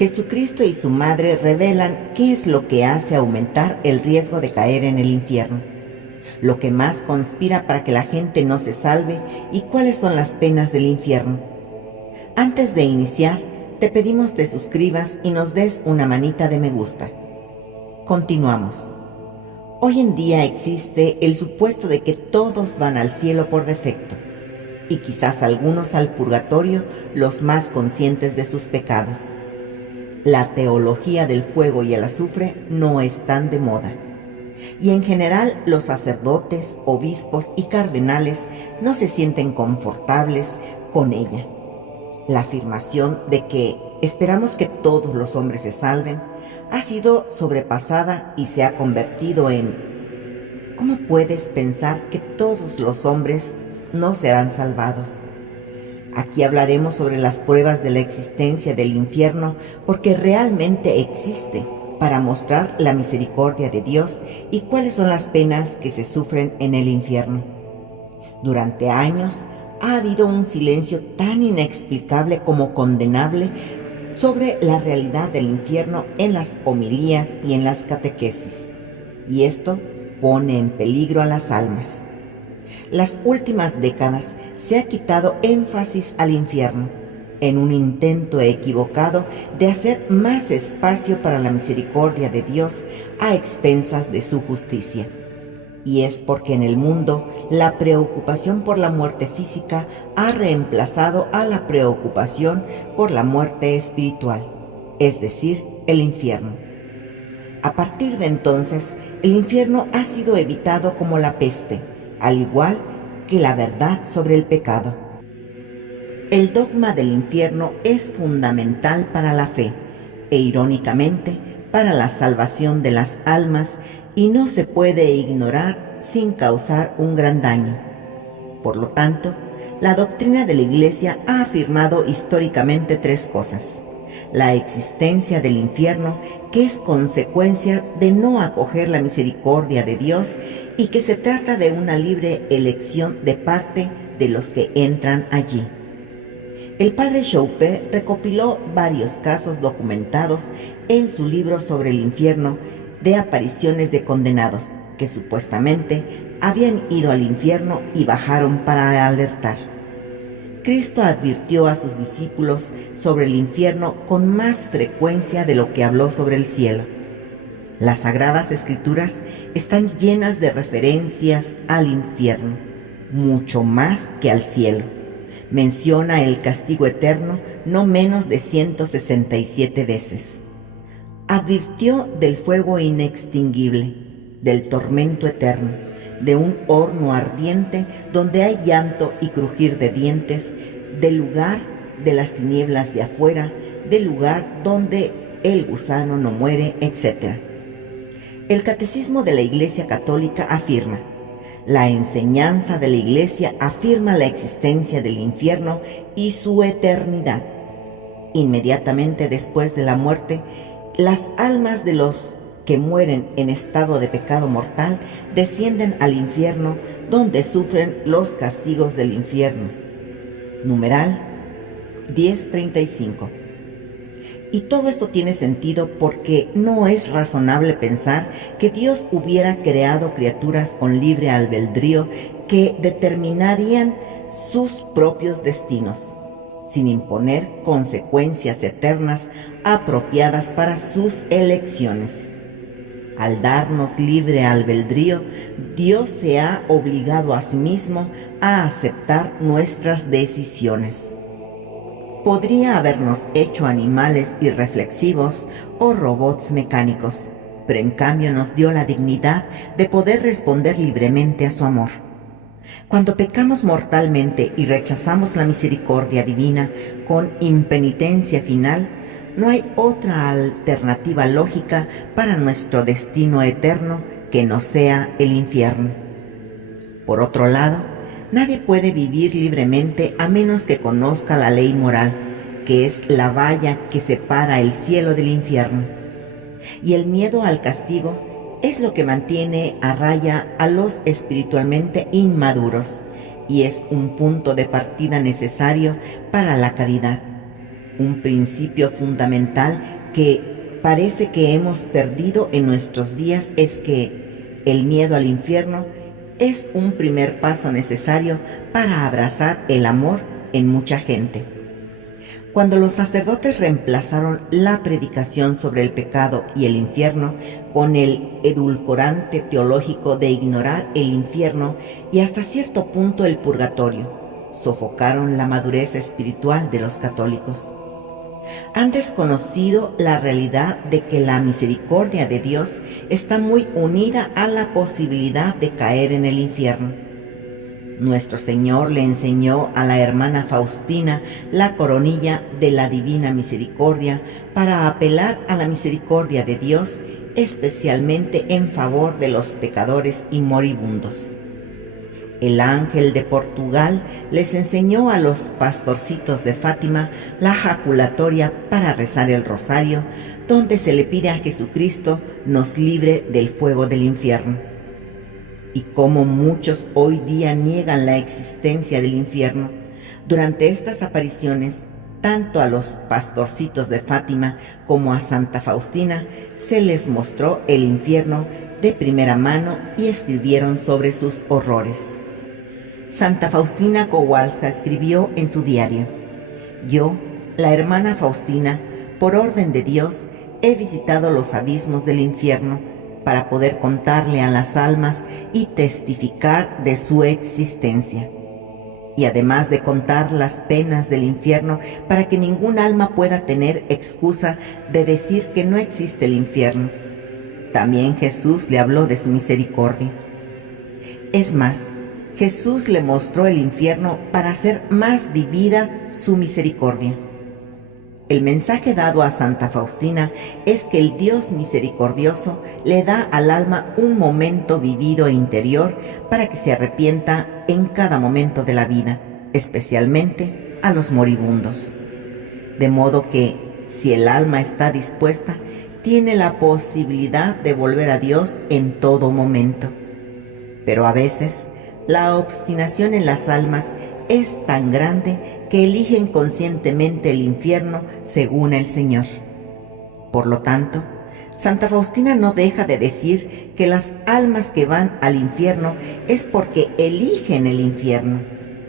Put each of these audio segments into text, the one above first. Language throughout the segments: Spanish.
Jesucristo y su madre revelan qué es lo que hace aumentar el riesgo de caer en el infierno, lo que más conspira para que la gente no se salve y cuáles son las penas del infierno. Antes de iniciar, te pedimos te suscribas y nos des una manita de me gusta. Continuamos. Hoy en día existe el supuesto de que todos van al cielo por defecto, y quizás algunos al purgatorio, los más conscientes de sus pecados. La teología del fuego y el azufre no están de moda, y en general los sacerdotes, obispos y cardenales no se sienten confortables con ella. La afirmación de que esperamos que todos los hombres se salven ha sido sobrepasada y se ha convertido en ¿cómo puedes pensar que todos los hombres no serán salvados? Aquí hablaremos sobre las pruebas de la existencia del infierno porque realmente existe, para mostrar la misericordia de Dios y cuáles son las penas que se sufren en el infierno. Durante años ha habido un silencio tan inexplicable como condenable sobre la realidad del infierno en las homilías y en las catequesis, y esto pone en peligro a las almas. Las últimas décadas se ha quitado énfasis al infierno, en un intento equivocado de hacer más espacio para la misericordia de Dios a expensas de su justicia. Y es porque en el mundo la preocupación por la muerte física ha reemplazado a la preocupación por la muerte espiritual, es decir, el infierno. A partir de entonces, el infierno ha sido evitado como la peste, al igual que la verdad sobre el pecado. El dogma del infierno es fundamental para la fe e irónicamente para la salvación de las almas y no se puede ignorar sin causar un gran daño. Por lo tanto, la doctrina de la Iglesia ha afirmado históricamente tres cosas: la existencia del infierno, que es consecuencia de no acoger la misericordia de Dios y que se trata de una libre elección de parte de los que entran allí. El padre Choupe recopiló varios casos documentados en su libro sobre el infierno de apariciones de condenados que supuestamente habían ido al infierno y bajaron para alertar. Cristo advirtió a sus discípulos sobre el infierno con más frecuencia de lo que habló sobre el cielo. Las Sagradas Escrituras están llenas de referencias al infierno, mucho más que al cielo. Menciona el castigo eterno no menos de 167 veces. Advirtió del fuego inextinguible, del tormento eterno, de un horno ardiente donde hay llanto y crujir de dientes, del lugar de las tinieblas de afuera, del lugar donde el gusano no muere, etc. El Catecismo de la Iglesia Católica afirma: la enseñanza de la Iglesia afirma la existencia del infierno y su eternidad. Inmediatamente después de la muerte, las almas de los que mueren en estado de pecado mortal descienden al infierno, donde sufren los castigos del infierno. Numeral 1035. Y todo esto tiene sentido porque no es razonable pensar que Dios hubiera creado criaturas con libre albedrío que determinarían sus propios destinos, sin imponer consecuencias eternas apropiadas para sus elecciones. Al darnos libre albedrío, Dios se ha obligado a sí mismo a aceptar nuestras decisiones. Podría habernos hecho animales irreflexivos o robots mecánicos, pero en cambio nos dio la dignidad de poder responder libremente a su amor. Cuando pecamos mortalmente y rechazamos la misericordia divina con impenitencia final, no hay otra alternativa lógica para nuestro destino eterno que no sea el infierno. Por otro lado, nadie puede vivir libremente a menos que conozca la ley moral, que es la valla que separa el cielo del infierno. Y el miedo al castigo es lo que mantiene a raya a los espiritualmente inmaduros y es un punto de partida necesario para la caridad. Un principio fundamental que parece que hemos perdido en nuestros días es que el miedo al infierno es un primer paso necesario para abrazar el amor en mucha gente. Cuando los sacerdotes reemplazaron la predicación sobre el pecado y el infierno con el edulcorante teológico de ignorar el infierno y hasta cierto punto el purgatorio, sofocaron la madurez espiritual de los católicos. Han desconocido la realidad de que la misericordia de Dios está muy unida a la posibilidad de caer en el infierno. Nuestro Señor le enseñó a la hermana Faustina la coronilla de la Divina Misericordia para apelar a la misericordia de Dios, especialmente en favor de los pecadores y moribundos. El ángel de Portugal les enseñó a los pastorcitos de Fátima la jaculatoria para rezar el rosario, donde se le pide a Jesucristo nos libre del fuego del infierno. Y como muchos hoy día niegan la existencia del infierno, durante estas apariciones, tanto a los pastorcitos de Fátima como a Santa Faustina se les mostró el infierno de primera mano y escribieron sobre sus horrores. Santa Faustina Kowalska escribió en su diario: yo, la hermana Faustina, por orden de Dios, he visitado los abismos del infierno para poder contarle a las almas y testificar de su existencia. Y además de contar las penas del infierno para que ningún alma pueda tener excusa de decir que no existe el infierno, también Jesús le habló de su misericordia. Es más, Jesús le mostró el infierno para hacer más vivida su misericordia. El mensaje dado a Santa Faustina es que el Dios misericordioso le da al alma un momento vivido e interior para que se arrepienta en cada momento de la vida, especialmente a los moribundos. De modo que, si el alma está dispuesta, tiene la posibilidad de volver a Dios en todo momento. Pero a veces, la obstinación en las almas es tan grande que eligen conscientemente el infierno según el Señor. Por lo tanto, Santa Faustina no deja de decir que las almas que van al infierno es porque eligen el infierno,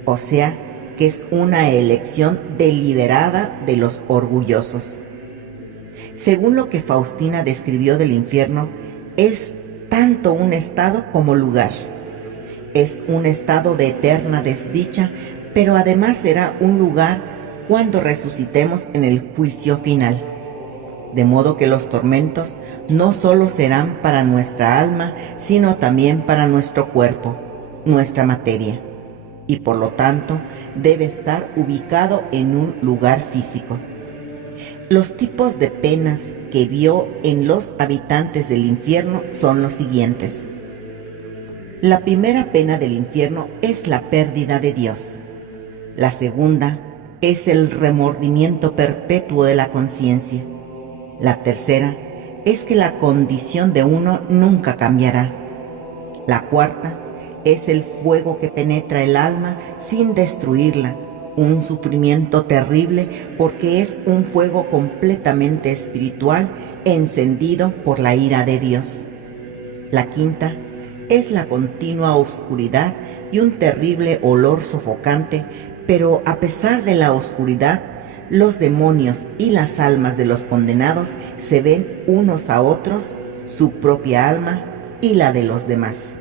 o sea, que es una elección deliberada de los orgullosos. Según lo que Faustina describió del infierno, es tanto un estado como lugar. Es un estado de eterna desdicha, pero además será un lugar cuando resucitemos en el juicio final. De modo que los tormentos no solo serán para nuestra alma, sino también para nuestro cuerpo, nuestra materia, y por lo tanto debe estar ubicado en un lugar físico. Los tipos de penas que vio en los habitantes del infierno son los siguientes. La primera pena del infierno es la pérdida de Dios. La segunda es el remordimiento perpetuo de la conciencia. La tercera es que la condición de uno nunca cambiará. La cuarta es el fuego que penetra el alma sin destruirla, un sufrimiento terrible porque es un fuego completamente espiritual encendido por la ira de Dios. La quinta es la continua oscuridad y un terrible olor sofocante, pero a pesar de la oscuridad, los demonios y las almas de los condenados se ven unos a otros, su propia alma y la de los demás.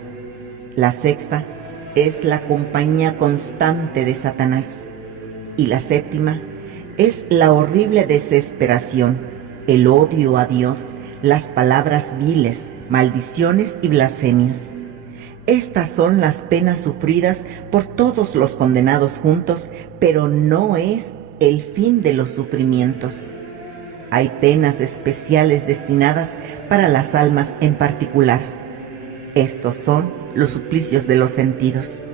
La sexta es la compañía constante de Satanás. Y la séptima es la horrible desesperación, el odio a Dios, las palabras viles, maldiciones y blasfemias. Estas son las penas sufridas por todos los condenados juntos, pero no es el fin de los sufrimientos. Hay penas especiales destinadas para las almas en particular. Estos son los suplicios de los sentidos.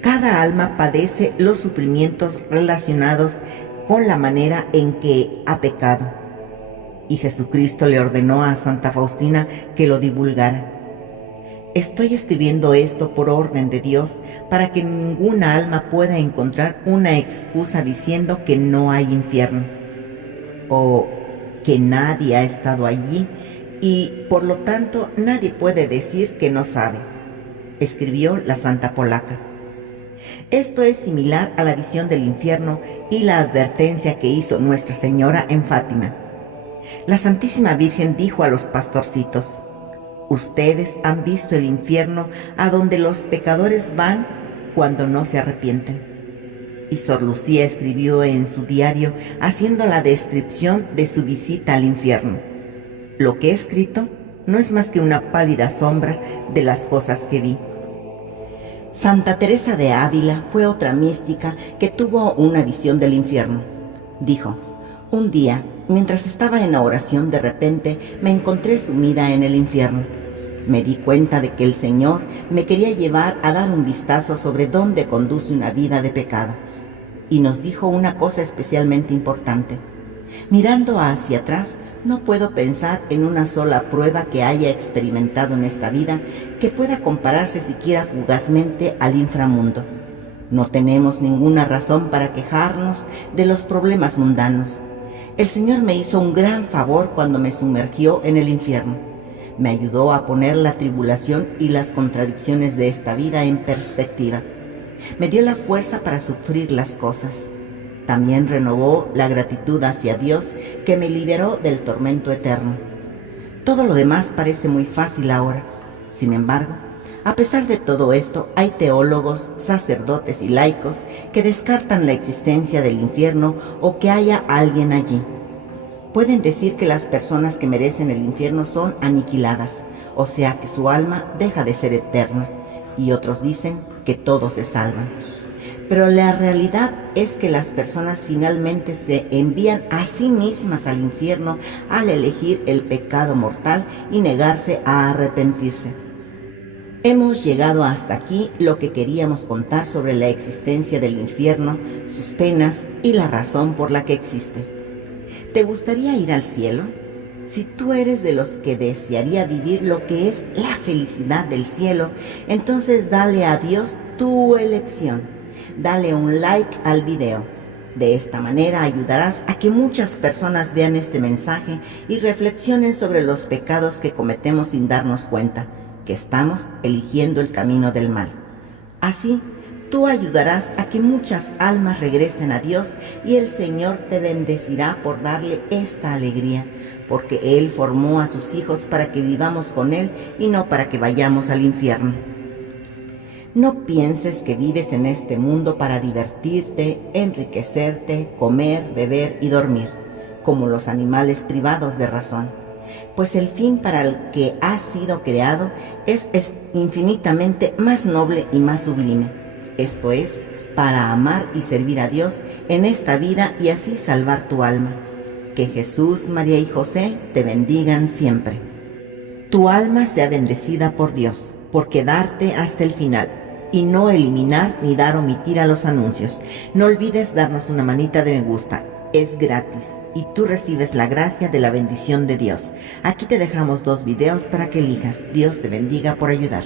Cada alma padece los sufrimientos relacionados con la manera en que ha pecado, y Jesucristo le ordenó a Santa Faustina que lo divulgara. Estoy escribiendo esto por orden de Dios para que ninguna alma pueda encontrar una excusa diciendo que no hay infierno o que nadie ha estado allí y por lo tanto nadie puede decir que no sabe, escribió la santa polaca. Esto es similar a la visión del infierno y la advertencia que hizo Nuestra Señora en Fátima. La Santísima Virgen dijo a los pastorcitos: ustedes han visto el infierno a donde los pecadores van cuando no se arrepienten. Y Sor Lucía escribió en su diario haciendo la descripción de su visita al infierno: lo que he escrito no es más que una pálida sombra de las cosas que vi. Santa Teresa de Ávila fue otra mística que tuvo una visión del infierno. Dijo: un día, mientras estaba en la oración, de repente me encontré sumida en el infierno. Me di cuenta de que el Señor me quería llevar a dar un vistazo sobre dónde conduce una vida de pecado. Y nos dijo una cosa especialmente importante: mirando hacia atrás, no puedo pensar en una sola prueba que haya experimentado en esta vida que pueda compararse siquiera fugazmente al inframundo. No tenemos ninguna razón para quejarnos de los problemas mundanos. El Señor me hizo un gran favor cuando me sumergió en el infierno. Me ayudó a poner la tribulación y las contradicciones de esta vida en perspectiva. Me dio la fuerza para sufrir las cosas. También renovó la gratitud hacia Dios, que me liberó del tormento eterno. Todo lo demás parece muy fácil ahora. Sin embargo, a pesar de todo esto, hay teólogos, sacerdotes y laicos que descartan la existencia del infierno o que haya alguien allí. Pueden decir que las personas que merecen el infierno son aniquiladas, o sea que su alma deja de ser eterna, y otros dicen que todos se salvan. Pero la realidad es que las personas finalmente se envían a sí mismas al infierno al elegir el pecado mortal y negarse a arrepentirse. Hemos llegado hasta aquí lo que queríamos contar sobre la existencia del infierno, sus penas y la razón por la que existe. ¿Te gustaría ir al cielo? Si tú eres de los que desearía vivir lo que es la felicidad del cielo, entonces dale a Dios tu elección. Dale un like al video. De esta manera ayudarás a que muchas personas vean este mensaje y reflexionen sobre los pecados que cometemos sin darnos cuenta, que estamos eligiendo el camino del mal. Así, tú ayudarás a que muchas almas regresen a Dios y el Señor te bendecirá por darle esta alegría, porque Él formó a sus hijos para que vivamos con Él y no para que vayamos al infierno. No pienses que vives en este mundo para divertirte, enriquecerte, comer, beber y dormir, como los animales privados de razón, pues el fin para el que has sido creado es infinitamente más noble y más sublime. Esto es, para amar y servir a Dios en esta vida y así salvar tu alma. Que Jesús, María y José te bendigan siempre. Tu alma sea bendecida por Dios, por quedarte hasta el final y no eliminar ni dar omitir a los anuncios. No olvides darnos una manita de me gusta. Es gratis y tú recibes la gracia de la bendición de Dios. Aquí te dejamos 2 videos para que elijas. Dios te bendiga por ayudar.